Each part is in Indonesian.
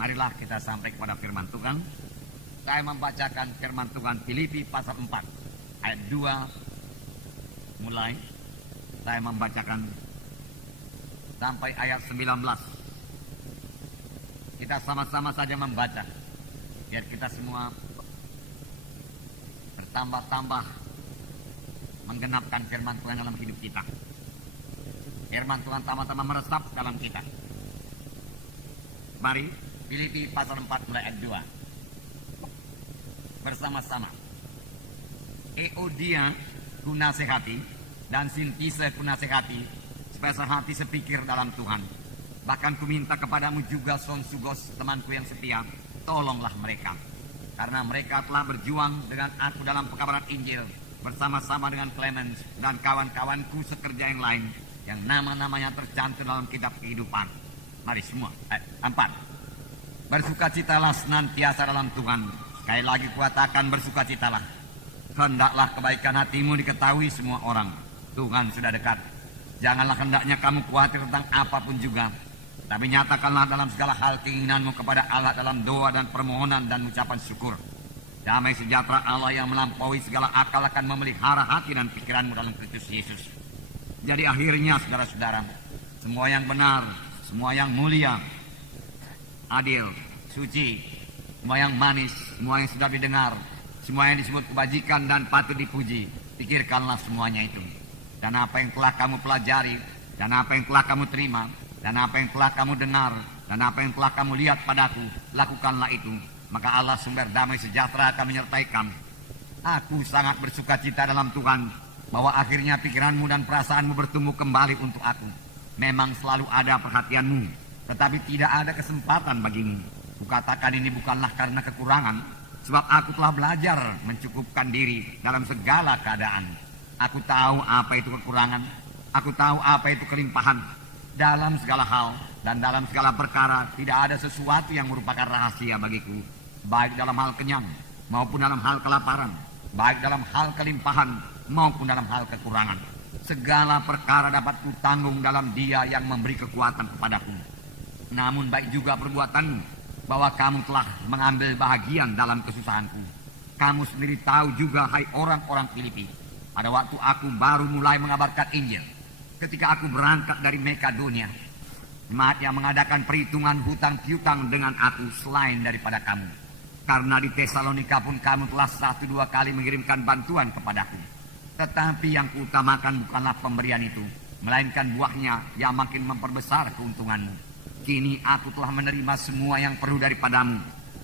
Marilah kita sampai kepada firman Tuhan. Saya membacakan firman Tuhan Filipi pasal 4 ayat 2 mulai. Saya membacakan sampai ayat 19. Kita sama-sama saja membaca, biar kita semua bertambah-tambah menggenapkan firman Tuhan dalam hidup kita. Firman Tuhan tama-tama meresap dalam kita. Mari, Filipi pasal 4 mulai ayat 2. Bersama-sama. Euodia ku nasihati dan Sintise ku nasihati supaya sehati sepikir dalam Tuhan. Bahkan ku minta kepadamu juga Sonsugos, temanku yang setia, tolonglah mereka. Karena mereka telah berjuang dengan aku dalam pekabaran Injil bersama-sama dengan Clemens dan kawan-kawanku sekerja yang lain yang nama-namanya tercantum dalam kitab kehidupan. Mari semua. 4. Bersukacitalah senantiasa dalam Tuhan. Sekali lagi kuatakan bersukacitalah. Hendaklah kebaikan hatimu diketahui semua orang. Tuhan sudah dekat. Janganlah hendaknya kamu khawatir tentang apapun juga. Tapi nyatakanlah dalam segala hal keinginanmu kepada Allah dalam doa dan permohonan dan ucapan syukur. Damai sejahtera Allah yang melampaui segala akal akan memelihara hati dan pikiranmu dalam Kristus Yesus. Jadi akhirnya saudara-saudara, semua yang benar, semua yang mulia, adil, suci, semua yang manis, semua yang sudah didengar, semua yang disebut kebajikan dan patut dipuji, pikirkanlah semuanya itu. Dan apa yang telah kamu pelajari, dan apa yang telah kamu terima, dan apa yang telah kamu dengar, dan apa yang telah kamu lihat padaku, lakukanlah itu. Maka Allah sumber damai sejahtera akan menyertai kamu. Aku sangat bersukacita dalam Tuhan, bahwa akhirnya pikiranmu dan perasaanmu bertumbuh kembali untuk aku. Memang selalu ada perhatianmu, tetapi tidak ada kesempatan bagimu. Kukatakan ini bukanlah karena kekurangan, sebab aku telah belajar mencukupkan diri dalam segala keadaan. Aku tahu apa itu kekurangan, aku tahu apa itu kelimpahan. Dalam segala hal dan dalam segala perkara tidak ada sesuatu yang merupakan rahasia bagiku, baik dalam hal kenyang maupun dalam hal kelaparan, baik dalam hal kelimpahan maupun dalam hal kekurangan. Segala perkara dapat kutanggung dalam Dia yang memberi kekuatan kepadaku. Namun baik juga perbuatanmu, bahwa kamu telah mengambil bahagian dalam kesusahanku. Kamu sendiri tahu juga, hai orang-orang Filipi, pada waktu aku baru mulai mengabarkan Injil, ketika aku berangkat dari Makedonia, jemaat yang mengadakan perhitungan hutang piutang dengan aku selain daripada kamu. Karena di Tesalonika pun kamu telah 1-2 kali mengirimkan bantuan kepadaku. Tetapi yang kuutamakan bukanlah pemberian itu, melainkan buahnya yang makin memperbesar keuntunganmu. Kini aku telah menerima semua yang perlu daripadamu,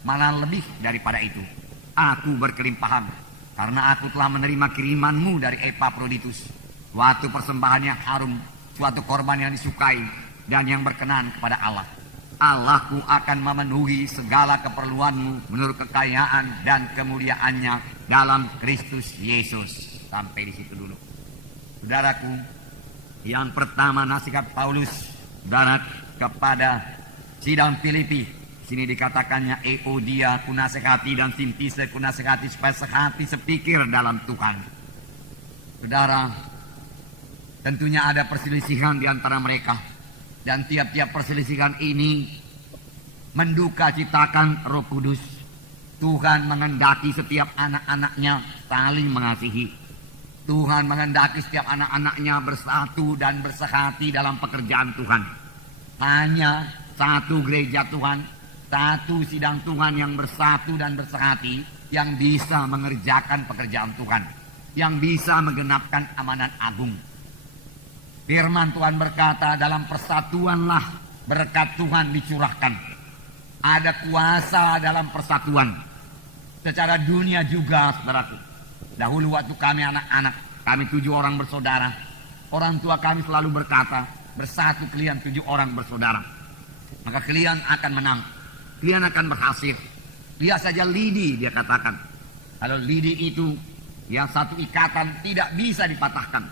malah lebih daripada itu. Aku berkelimpahan, karena aku telah menerima kirimanmu dari Epaphroditus, suatu persembahan yang harum, suatu korban yang disukai, dan yang berkenan kepada Allah. Allahku akan memenuhi segala keperluanmu menurut kekayaan dan kemuliaannya dalam Kristus Yesus. Sampai di situ dulu. Saudaraku, yang pertama nasihat Paulus, saudara, kepada sidang Filipi. Sini dikatakannya Euodia ku nasihati dan Sintise ku nasihati supaya sehati sepikir dalam Tuhan. Saudara, tentunya ada perselisihan di antara mereka. Dan tiap-tiap perselisihan ini menduka citakan Roh Kudus. Tuhan menghendaki setiap anak-anaknya saling mengasihi. Tuhan menghendaki setiap anak-anaknya bersatu dan bersehati dalam pekerjaan Tuhan. Hanya satu gereja Tuhan, satu sidang Tuhan yang bersatu dan bersehati, yang bisa mengerjakan pekerjaan Tuhan, yang bisa menggenapkan amanat agung. Firman Tuhan berkata, dalam persatuanlah berkat Tuhan dicurahkan. Ada kuasa dalam persatuan. Secara dunia juga, saudaraku. Dahulu waktu kami anak-anak, kami 7 orang bersaudara. Orang tua kami selalu berkata, bersatu kalian 7 orang bersaudara, maka kalian akan menang, kalian akan berhasil. Lihat saja lidi, dia katakan. Kalau lidi itu, yang satu ikatan tidak bisa dipatahkan.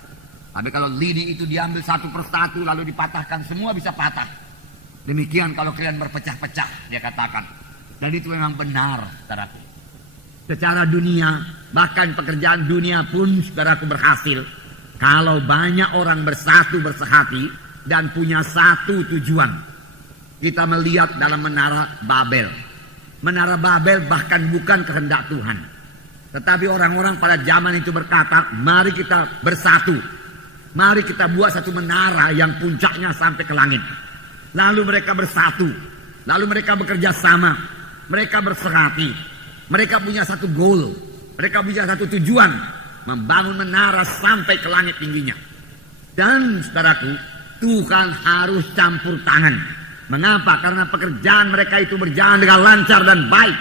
Tapi kalau lidi itu diambil satu persatu lalu dipatahkan, semua bisa patah. Demikian kalau kalian berpecah-pecah, dia katakan. Dan itu memang benar, saudaraku. Secara dunia, bahkan pekerjaan dunia pun, saudaraku, berhasil kalau banyak orang bersatu bersehati dan punya satu tujuan. kita melihat dalam menara Babel. Menara Babel bahkan bukan kehendak Tuhan. Tetapi orang-orang pada zaman itu berkata, mari kita bersatu. Mari kita buat satu menara yang puncaknya sampai ke langit. Lalu mereka bersatu. Lalu mereka bekerja sama. Mereka berserati. Mereka punya satu goal. Mereka punya satu tujuan. Membangun menara sampai ke langit tingginya. Dan saudaraku, Tuhan harus campur tangan. Mengapa? Karena pekerjaan mereka itu berjalan dengan lancar dan baik.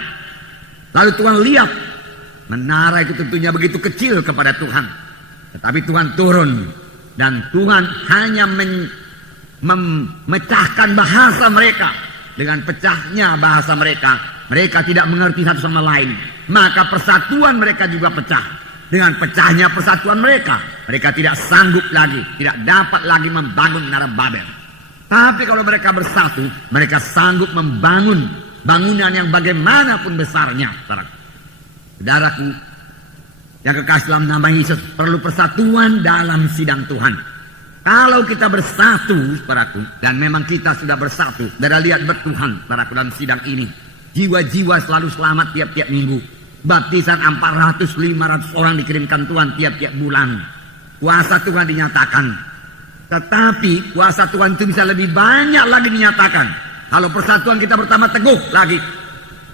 Lalu Tuhan lihat, menara itu tentunya begitu kecil kepada Tuhan. Tetapi Tuhan turun. Dan Tuhan hanya memecahkan bahasa mereka. Dengan pecahnya bahasa mereka, mereka tidak mengerti satu sama lain. Maka persatuan mereka juga pecah. Dengan pecahnya persatuan mereka, mereka tidak sanggup lagi, tidak dapat lagi membangun menara Babel. Tapi kalau mereka bersatu, mereka sanggup membangun bangunan yang bagaimanapun besarnya. Saudaraku, yang kekasih dalam nama Yesus, perlu persatuan dalam sidang Tuhan. Kalau kita bersatu, saudaraku, dan memang kita sudah bersatu, saudara lihat bertuhan, saudaraku, dalam sidang ini. Jiwa-jiwa selalu selamat tiap-tiap minggu. Baptisan 400-500 orang dikirimkan Tuhan tiap-tiap bulan. Kuasa Tuhan dinyatakan. Tetapi kuasa Tuhan itu bisa lebih banyak lagi dinyatakan kalau persatuan kita bertambah teguh lagi.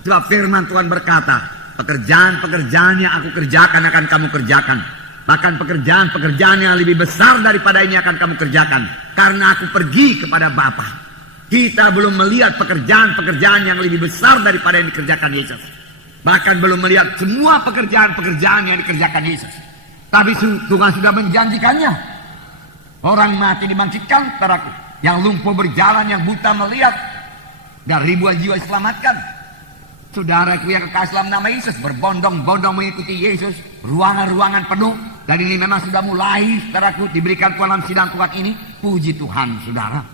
Sebab firman Tuhan berkata, pekerjaan-pekerjaan yang aku kerjakan akan kamu kerjakan. Bahkan pekerjaan-pekerjaan yang lebih besar daripada ini akan kamu kerjakan. Karena aku pergi kepada Bapa. Kita belum melihat pekerjaan-pekerjaan yang lebih besar daripada yang dikerjakan Yesus. Bahkan belum melihat semua pekerjaan-pekerjaan yang dikerjakan Yesus. Tapi Tuhan sudah menjanjikannya. Orang mati dibangkitkan, saudaraku. Yang lumpuh berjalan, yang buta melihat. Dan ribuan jiwa diselamatkan. Saudaraku yang kekasih dalam nama Yesus, berbondong-bondong mengikuti Yesus. Ruangan-ruangan penuh. Dan ini memang sudah mulai, saudaraku, diberikan Tuhan dalam sidang Tuhan ini. Puji Tuhan, saudara.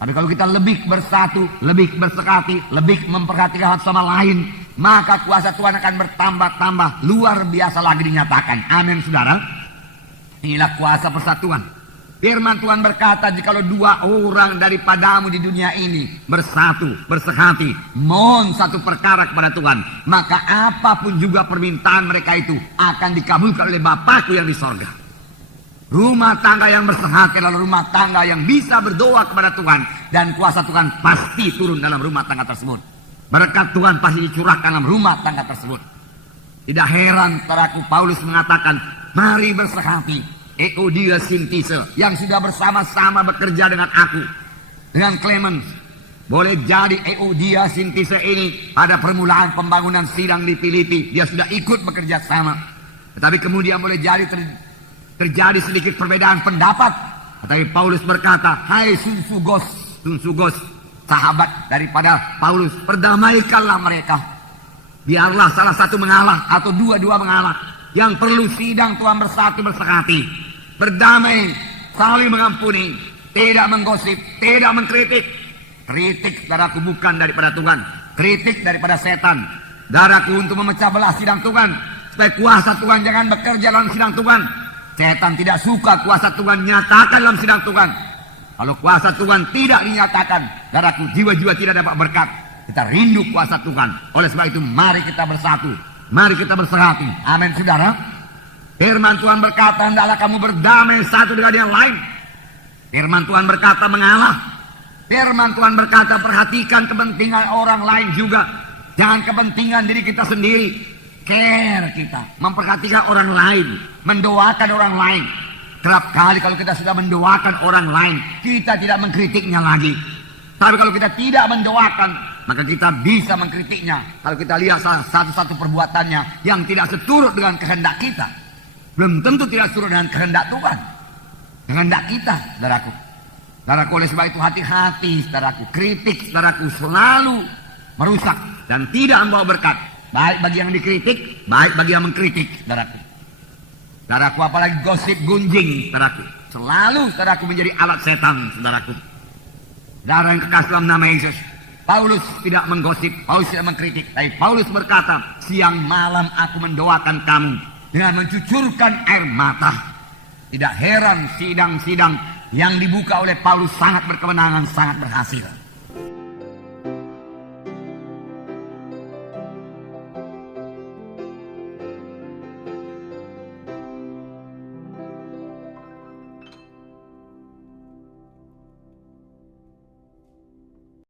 Tapi kalau kita lebih bersatu, lebih bersekati, lebih memperhatikan satu sama lain, maka kuasa Tuhan akan bertambah-tambah, luar biasa lagi dinyatakan. Amin, saudara. Inilah kuasa persatuan. Firman Tuhan berkata, jikalau 2 orang daripadamu di dunia ini bersatu, bersekati, mohon satu perkara kepada Tuhan, maka apapun juga permintaan mereka itu akan dikabulkan oleh Bapakku yang di sorga. Rumah tangga yang bersekati adalah rumah tangga yang bisa berdoa kepada Tuhan, dan kuasa Tuhan pasti turun dalam rumah tangga tersebut. Berkat Tuhan pasti dicurahkan dalam rumah tangga tersebut. Tidak heran, saudaraku, Paulus mengatakan, mari bersekati. Euodia Sintise yang sudah bersama-sama bekerja dengan aku, dengan Clemens. Boleh jadi Euodia Sintise ini pada permulaan pembangunan sidang di Filipi dia sudah ikut bekerja sama. Tetapi kemudian boleh jadi terjadi sedikit perbedaan pendapat. Tetapi Paulus berkata, hai Sunsugos, sahabat daripada Paulus, perdamaikanlah mereka. Biarlah salah satu mengalah atau dua-dua mengalah. Yang perlu sidang Tuhan bersatu bersekati, berdamai, saling mengampuni, tidak menggosip, tidak mengkritik. Kritik, saudaraku, bukan daripada Tuhan, kritik daripada setan. Saudaraku, untuk memecah belah sidang Tuhan, supaya kuasa Tuhan jangan bekerja dalam sidang Tuhan. Setan tidak suka kuasa Tuhan nyatakan dalam sidang Tuhan. Kalau kuasa Tuhan tidak dinyatakan, saudaraku, jiwa-jiwa tidak dapat berkat. Kita rindu kuasa Tuhan. Oleh sebab itu, mari kita bersatu. Mari kita berserati. Amin, saudara. Firman Tuhan berkata, hendaklah kamu berdamai satu dengan yang lain. Firman Tuhan berkata, mengalah. Firman Tuhan berkata, perhatikan kepentingan orang lain juga. Jangan kepentingan diri kita sendiri. Care kita, memperhatikan orang lain, mendoakan orang lain. Kerap kali kalau kita sudah mendoakan orang lain, kita tidak mengkritiknya lagi. Tapi kalau kita tidak mendoakan, maka kita bisa mengkritiknya. Kalau kita lihat satu-satu perbuatannya yang tidak seturut dengan kehendak kita, belum tentu tidak seturut dengan kehendak Tuhan, kehendak kita, saudaraku. Saudaraku, oleh sebab itu hati-hati, saudaraku. Kritik, saudaraku, selalu merusak dan tidak membawa berkat. Baik bagi yang dikritik, baik bagi yang mengkritik, saudaraku. Saudaraku, apalagi gosip gunjing, saudaraku. Selalu, saudaraku, menjadi alat setan, saudaraku. Saudara yang kekasih dalam nama Yesus, Paulus tidak menggosip, Paulus tidak mengkritik. Tapi Paulus berkata, siang malam aku mendoakan kamu dengan mencucurkan air mata. Tidak heran sidang-sidang yang dibuka oleh Paulus sangat berkemenangan, sangat berhasil.